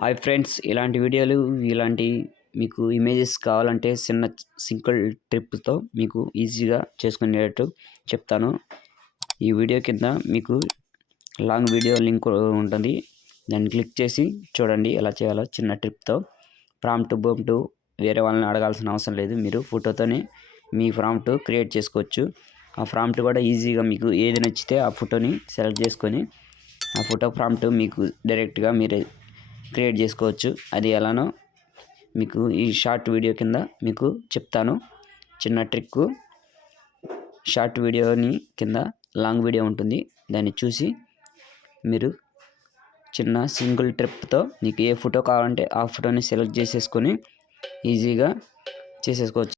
Hi friends, ఇలాంటి వీడియోలు మీకు ఇమేజెస్ కావాలంటే సింగిల్ ట్రిప్‌తో మీకు ఈజీగా చేసుకునేటట్టు చెప్తాను. ఈ వీడియో కింద మీకు లాంగ్ వీడియో లింక్ ఉంటుంది. దాన్ని క్లిక్ చేసి చూడండి ఎలా చేయాలో చిన్న ట్రిప్‌తో. ప్రాంప్ట్ వేరే వాళ్ళని అడగాల్సిన అవసరం లేదు. మీరు ఫోటోతోనే మీ ప్రాంప్ట్ క్రియేట్ చేసుకోవచ్చు. ఆ ప్రాంప్ట్ కూడా ఈజీగా మీకు ఏది నచ్చితే ఆ ఫోటోని సెలెక్ట్ చేసుకొని ఆ ఫోటో ప్రాంప్ట్ మీకు డైరెక్ట్‌గా మీరే క్రియేట్ చేసుకోవచ్చు. అది ఎలానో మీకు ఈ షార్ట్ వీడియో కింద మీకు చెప్తాను. చిన్న ట్రిక్. షార్ట్ వీడియోని కింద లాంగ్ వీడియో ఉంటుంది. దాన్ని చూసి మీరు చిన్న సింగిల్ ట్రిప్తో మీకు ఏ ఫోటో కావాలంటే ఆ ఫోటోని సెలెక్ట్ చేసేసుకొని ఈజీగా చేసేసుకోవచ్చు.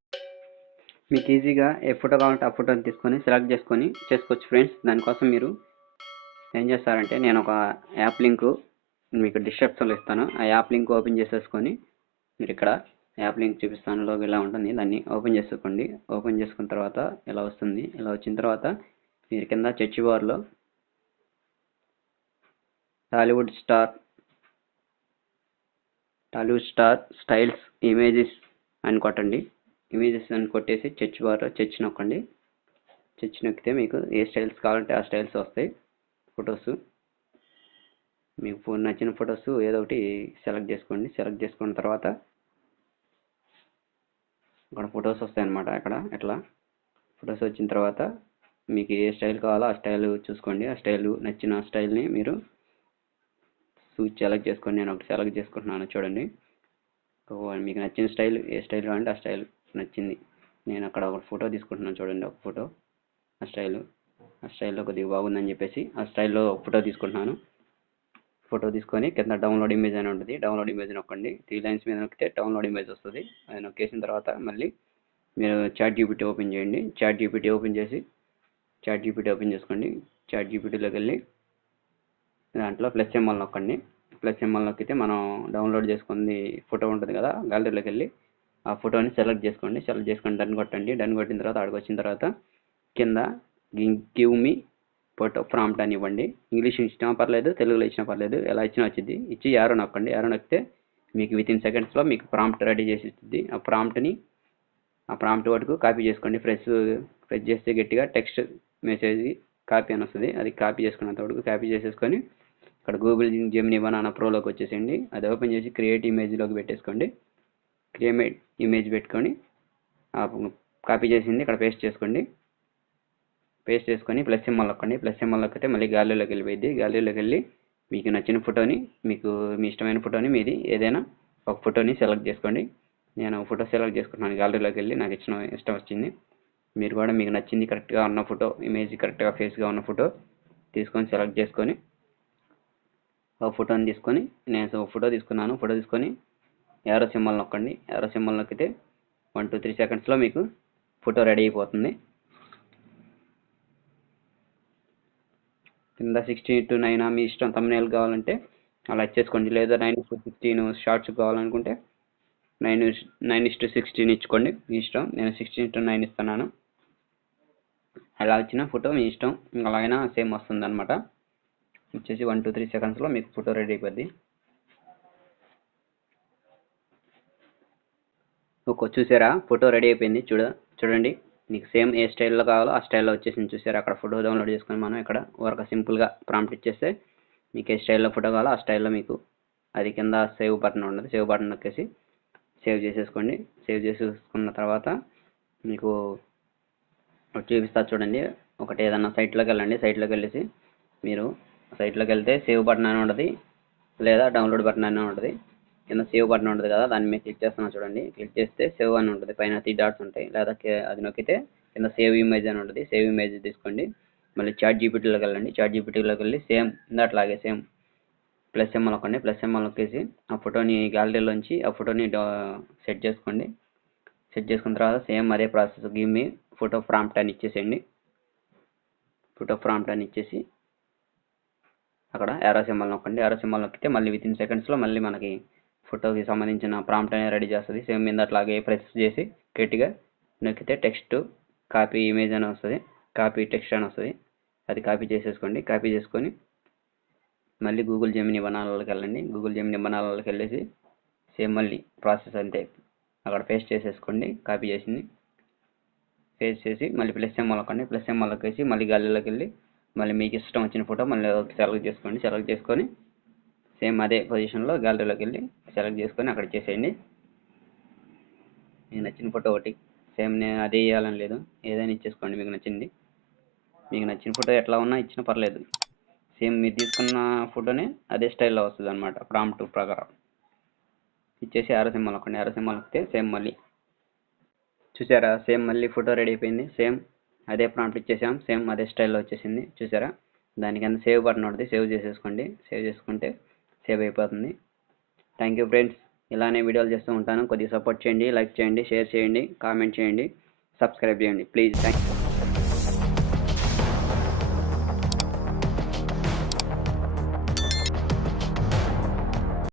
మీకు ఈజీగా ఏ ఫోటో కావాలంటే ఆ ఫోటోని తీసుకొని సెలెక్ట్ చేసుకొని చేసుకోవచ్చు ఫ్రెండ్స్. దానికోసం మీరు ఏం చేస్తారంటే నేను ఒక యాప్ లింకు మీకు డిస్క్రిప్షన్లో ఇస్తాను. ఆ యాప్ లింక్ ఓపెన్ చేసేసుకొని మీరు ఇక్కడ యాప్ లింక్ చూపిస్తాను. లోగో ఇలా ఉంటుంది. దాన్ని ఓపెన్ చేసుకోండి. ఓపెన్ చేసుకున్న తర్వాత ఇలా వస్తుంది. ఇలా వచ్చిన తర్వాత మీరు కింద సెర్చ్ బార్లో టాలీవుడ్ స్టార్ స్టైల్స్ ఇమేజెస్ అని కొట్టండి. ఇమేజెస్ అని కొట్టేసి సెర్చ్ బార్లో సెర్చ్ నొక్కండి. సెర్చ్ నొక్కితే మీకు ఏ స్టైల్స్ కావాలంటే ఆ స్టైల్స్ వస్తాయి. ఫొటోస్ మీకు నచ్చిన ఫొటోస్ ఏదో ఒకటి సెలెక్ట్ చేసుకోండి. సెలెక్ట్ చేసుకున్న తర్వాత ఇక్కడ ఫొటోస్ వస్తాయన్నమాట. ఇక్కడ ఇట్లా ఫొటోస్ వచ్చిన తర్వాత మీకు ఏ స్టైల్ కావాలో ఆ స్టైల్ చూసుకోండి. ఆ స్టైల్ నచ్చిన స్టైల్ని మీరు సెలెక్ట్ చేసుకోండి. నేను ఒకటి సెలెక్ట్ చేసుకుంటున్నాను చూడండి. మీకు నచ్చిన స్టైల్ ఏ స్టైల్ కావాలంటే ఆ స్టైల్ నచ్చింది. నేను అక్కడ ఒక ఫోటో తీసుకుంటున్నాను చూడండి. ఒక ఫోటో ఆ స్టైల్లో కొద్దిగా బాగుందని చెప్పేసి ఆ స్టైల్లో ఒక ఫోటో తీసుకుంటున్నాను. ఫోటో తీసుకొని కింద డౌన్లోడ్ ఇమేజ్ అని ఉంటుంది. డౌన్లోడ్ ఇమేజ్ నొక్కండి. 3 లైన్స్ మీద నొక్కితే డౌన్లోడ్ ఇమేజ్ వస్తుంది. అది నొక్కేసిన తర్వాత మళ్ళీ మీరు చాట్ జీపీటీ ఓపెన్ చేయండి. చాట్ జీపీటీ ఓపెన్ చేసుకోండి. చాట్ జీపీటీలోకి వెళ్ళి దాంట్లో ప్లస్ సింబల్ నొక్కండి. ప్లస్ సింబల్ నొక్కితే మనం డౌన్లోడ్ చేసుకుంది ఫోటో ఉంటుంది కదా, గ్యాలరీలోకి వెళ్ళి ఆ ఫోటోని సెలెక్ట్ చేసుకోండి. సెలెక్ట్ చేసుకొని డన్ కొట్టండి. డన్ కొట్టిన తర్వాత అక్కడికి వచ్చిన తర్వాత కింద గివ్ మీ ఫోటో ప్రాంప్ట్ అని ఇవ్వండి. ఇంగ్లీష్ ఇచ్చినా పర్లేదు, తెలుగులో ఇచ్చినా పర్లేదు, ఎలా ఇచ్చినా వచ్చింది. ఇచ్చి యారో నొక్కండి. యారో నొక్కితే మీకు వితిన్ సెకండ్స్లో మీకు ప్రాంప్ట్ రెడీ చేసి ఇస్తుంది. ఆ ప్రాంప్ట్ వరకు కాపీ చేసుకోండి. ప్రెస్ చేస్తే గట్టిగా టెక్స్ట్ మెసేజ్ కాపీ అని వస్తుంది. అది కాపీ చేసుకున్నంత వరకు కాపీ చేసేసుకొని ఇక్కడ గూగుల్ జెమినీ బనానా ప్రోలోకి వచ్చేసేయండి. అది ఓపెన్ చేసి క్రియేట్ ఇమేజ్లోకి పెట్టేసుకోండి. క్రియేట్ ఇమేజ్ పెట్టుకొని కాపీ చేసింది ఇక్కడ పేస్ట్ చేసుకోండి. పేస్ట్ చేసుకొని ప్లస్ సింబల్ నొక్కండి. ప్లస్ సింబల్ నొక్కితే మళ్ళీ గ్యాలరీలోకి వెళ్ళిపోయింది. గ్యాలరీలోకి వెళ్ళి మీకు నచ్చిన ఫోటోని, మీకు మీ ఇష్టమైన ఫోటోని, మీది ఏదైనా ఒక ఫోటోని సెలెక్ట్ చేసుకోండి. నేను ఫోటో సెలెక్ట్ చేసుకుంటున్నాను. గ్యాలరీలోకి వెళ్ళి నాకు ఇష్టం వచ్చింది. మీరు కూడా మీకు నచ్చింది కరెక్ట్గా ఉన్న ఫోటో, ఇమేజ్ కరెక్ట్గా ఫేస్గా ఉన్న ఫోటో తీసుకొని సెలెక్ట్ చేసుకొని ఒక ఫోటోని తీసుకొని నేను ఫోటో తీసుకున్నాను. ఫోటో తీసుకొని యారో సింబల్ నొక్కండి. యారో సింబల్ నొక్కితే 1 to 3 సెకండ్స్లో మీకు ఫోటో రెడీ అయిపోతుంది. కింద 16:9 మీ ఇష్టం. థంబ్నెయిల్ కావాలంటే అలా ఇచ్చేసుకోండి. లేదా 9:16 షార్ట్స్ కావాలనుకుంటే 9:16 ఇచ్చుకోండి. మీ ఇష్టం. నేను 16:9 ఇస్తున్నాను. అలా వచ్చిన ఫోటో మీ ఇష్టం. అలాగైనా సేమ్ వస్తుంది అనమాట. వచ్చేసి 1 to 3 సెకండ్స్లో మీకు ఫోటో రెడీ అయిపోద్ది. చూసారా, ఫోటో రెడీ అయిపోయింది. చూడండి, మీకు సేమ్ ఏ స్టైల్లో కావాలో ఆ స్టైల్లో వచ్చేసింది. చూసారా, అక్కడ ఫోటో డౌన్లోడ్ చేసుకొని మనం ఇక్కడ ఊరక సింపుల్గా ప్రాంప్ట్ ఇచ్చేస్తే మీకు ఏ స్టైల్లో ఫోటో కావాలో ఆ స్టైల్లో మీకు అది కింద సేవ్ బటన్ ఉంటుంది. సేవ్ బటన్ నొక్కేసి సేవ్ చేసేసుకోండి. సేవ్ చేసేసుకున్న తర్వాత మీకు చూపిస్తా చూడండి. ఒకటి ఏదన్నా సైట్లోకి వెళ్ళండి. సైట్లోకి వెళ్ళేసి మీరు సైట్లోకి వెళ్తే సేవ్ బటన్ అని ఉంటుంది, లేదా డౌన్లోడ్ బటన్ అని ఉంటుంది. కింద సేవ్ బటన్ ఉంటుంది కదా, దాన్ని మీరు క్లిక్ చేస్తున్నా చూడండి. క్లిక్ చేస్తే సేవ్ అని ఉంటుంది. పైన 3 డాట్స్ ఉంటాయి. లేదా అది నొక్కితే కింద సేవ్ ఇమేజ్ అని ఉంటుంది. సేవ్ ఇమేజ్ తీసుకోండి. మళ్ళీ చాట్ జీపీటీలోకి వెళ్ళండి. చాట్ జీపీటీలోకి వెళ్ళి సేమ్ అట్లాగే సేమ్ ప్లస్ సింబల్ నొక్కండి. ప్లస్ సింబల్ నొక్కేసి ఆ ఫోటోని గ్యాలరీలోంచి ఆ ఫోటోని సెట్ చేసుకోండి. సెట్ చేసుకున్న తర్వాత సేమ్ అదే process. Give me photo prompt అని ఇచ్చేసేయండి. ఫోటో ప్రాంప్ట్ అని ఇచ్చేసి అక్కడ యారో సింబల్ నొక్కండి. యారో సింబల్ నొక్కితే మళ్ళీ వితిన్ సెకండ్స్లో మళ్ళీ మనకి ఫోటోకి సంబంధించిన ప్రాంప్ట్ అనేది రెడీ చేస్తుంది. సేమ్ మీద అట్లాగే ప్రెస్ చేసి గట్టిగా నొక్కితే టెక్స్ట్ కాపీ ఇమేజ్ అని వస్తుంది. కాపీ టెక్స్ట్ అని వస్తుంది. అది కాపీ చేసేసుకోండి. కాపీ చేసుకొని మళ్ళీ గూగుల్ జెమినీ బనానాలోకి వెళ్ళండి. గూగుల్ జెమినీ బనానాలోకి వెళ్ళేసి సేమ్ మళ్ళీ ప్రాసెస్ అంతే, అక్కడ పేస్ట్ చేసేసుకోండి. కాపీ చేసింది పేస్ట్ చేసి మళ్ళీ ప్లస్ సింబల్ నొక్కండి. ప్లస్ సింబల్ నొక్కేసి మళ్ళీ గ్యాలరీలోకి వెళ్ళి మళ్ళీ మీకు ఇష్టం వచ్చిన ఫోటో మళ్ళీ సెలెక్ట్ చేసుకోండి. సెలెక్ట్ చేసుకొని సేమ్ అదే పొజిషన్లో గ్యాలరీలోకి వెళ్ళి సెలెక్ట్ చేసుకొని అక్కడ ఇచ్చేసేయండి. మీకు నచ్చిన ఫోటో ఒకటి సేమ్ నేను అదే వేయాలని లేదు, ఏదైనా ఇచ్చేసుకోండి మీకు నచ్చింది. మీకు నచ్చిన ఫోటో ఎట్లా ఉన్నా ఇచ్చినా పర్లేదు. సేమ్ మీరు తీసుకున్న ఫోటోనే అదే స్టైల్లో వస్తుంది అనమాట, ప్రాంప్ట్ ప్రకారం. ఇచ్చేసి ఆరో సింబల్ నొక్కండి. ఆరో సింబల్ నొక్కితే సేమ్ మళ్ళీ చూసారా, సేమ్ మళ్ళీ ఫోటో రెడీ అయిపోయింది. సేమ్ అదే ప్రాంప్ట్ ఇచ్చేసాం, సేమ్ అదే స్టైల్లో వచ్చేసింది. చూసారా, దానికన్నా సేవ్ బటన్ ఉంటుంది, సేవ్ చేసేసుకోండి. సేవ్ చేసుకుంటే సేవ్ అయిపోతుంది. Thank you friends. ఇలానే వీడియోలు చేస్తూ ఉంటాను. కొద్దిగా సపోర్ట్ చేయండి, లైక్ చేయండి, షేర్ చేయండి, కామెంట్ చేయండి, సబ్స్క్రైబ్ చేయండి ప్లీజ్. Thank you.